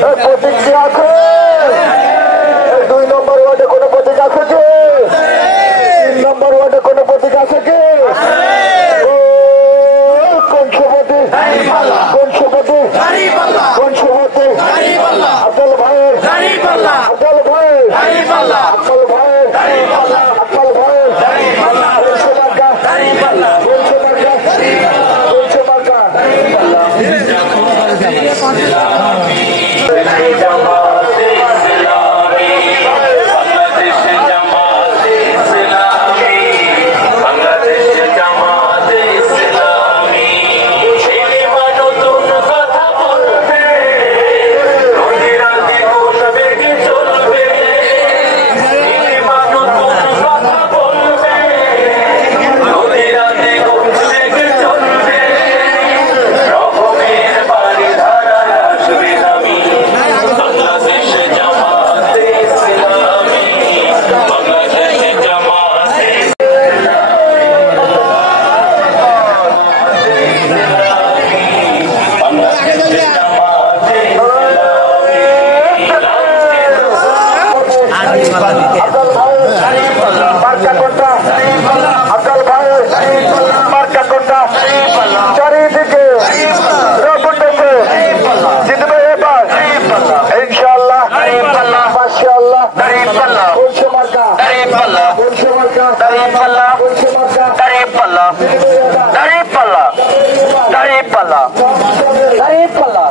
প্রতীক কি আছে? 2 নম্বর ওয়ার্ডে কোনো প্রতীক আছে কি? 3 নম্বর ওয়ার্ডে কোনো প্রতীক আছে কি? কোন সভাপতি? কোন সভাপতি? কোন সভাপতি? আব্দুল ভাইয়ের আব্দুল ভাইয়ের আব্দুল ভাইয়ের আব্দুল ভাইয়ের বলছে মার্কা বলছে মার্কা বলছে মার্কা চারিদিকে জিতবে এবার ইনশাআল্লাহ মাশাআল্লাহ বলছে মার্কা বলছে মার্কা বলছে মার্কা দাঁড়িয়ে পাল্লা